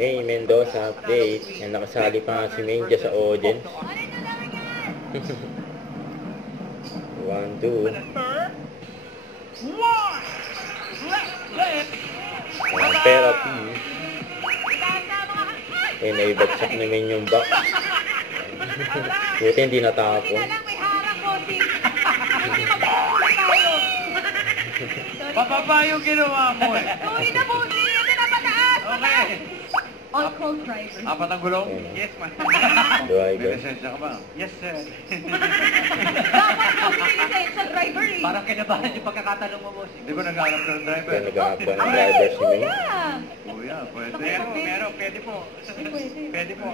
May Mendoza update. Yan, nakasali pa nga si May dyan sa audience. 1, 2. Therapy. Eh, naibagsak naman yung box. Buti hindi natapon. May harap po, hindi magpupulit tayo. Papaba yung ginawa mo eh. Tuwi na po, ito na pataas. Okay. On-call driver. Apat ang gulong? Yes, ma'am. Driver. May lisensya ka ba? Yes, sir. Dapat po, lisensya driver eh. Parang kinabahan yung pagkakatanong mo, boss. Di ba naghahanap ka ng driver? Kaya nag-aakwa ng driver si May. Kuya, pwede. Meron, pwede po. Pwede po.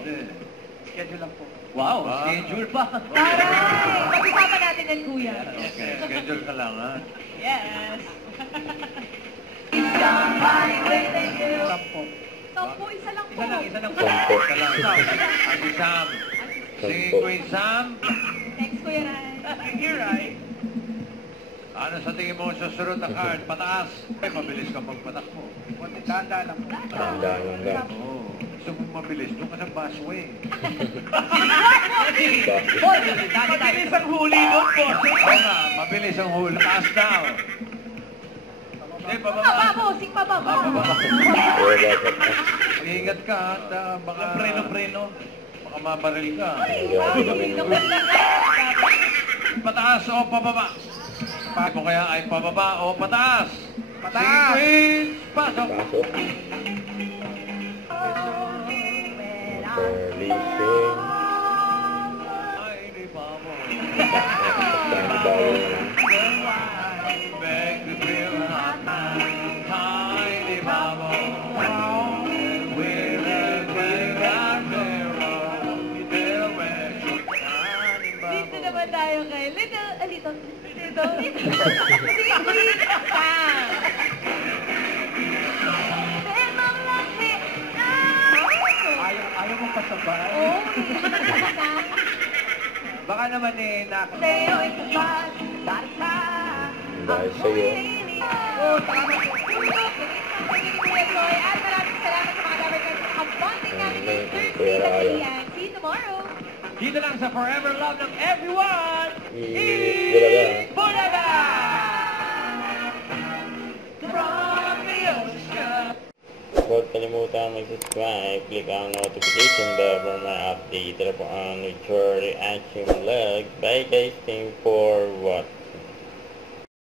Schedule lang po. Wow, schedule pa. Taray! Pag-usapan natin yan, kuya. Okay, schedule ka lang, ha? Yes. Sampo. Sampo, isa lang po. Isa lang. Sampo. Isa lang. Ang si Sam. Si Queen Sam. Next, Kuya Rai. Here, Rai. Ano sa tingin mo susunod na card? Pataas. Ay, mabilis ka magpatakbo. Tanda lang po. Tanda lang. Oo. Gusto mo mabilis? Doon ka sa busway. Mabilis ang huli doon, boss. Oo nga, mabilis ang huli. Taas daw. Hindi, Pababa, pababa. bossing pababa. Oo, dapat na. Ingat ka, at baka... Preno. Baka mabaril ka. Ay, naman Pataas o pababa? Bakit mo kaya ay pababa o pataas? Pataas! Queens, pasok! Pasok. Releasing. Ay, di ba mo? Tani bawal na. Beg to feel hot man. Ay, di ba mo? We're a big hero. Little West. Ay, di ba Dito mo? naman tayo kay Little. Sige, Queen. Ayaw mong pasabay. Oh, Baka naman Teo, itabas, darsa. Dahil sa'yo. Oh, salamat po. Kuya Joy, at maraming salamat sa mga dabarkans sa bonding namin ngayong Thursday na kailan. See you tomorrow. Dito lang sa Forever Love ng everyone. Bulaga. Bulaga! From the ocean. Huwag kalimutan mag-subscribe, click ang notification bell para ma-update na po ang future reaction vlog. Bye guys, thank you for watching.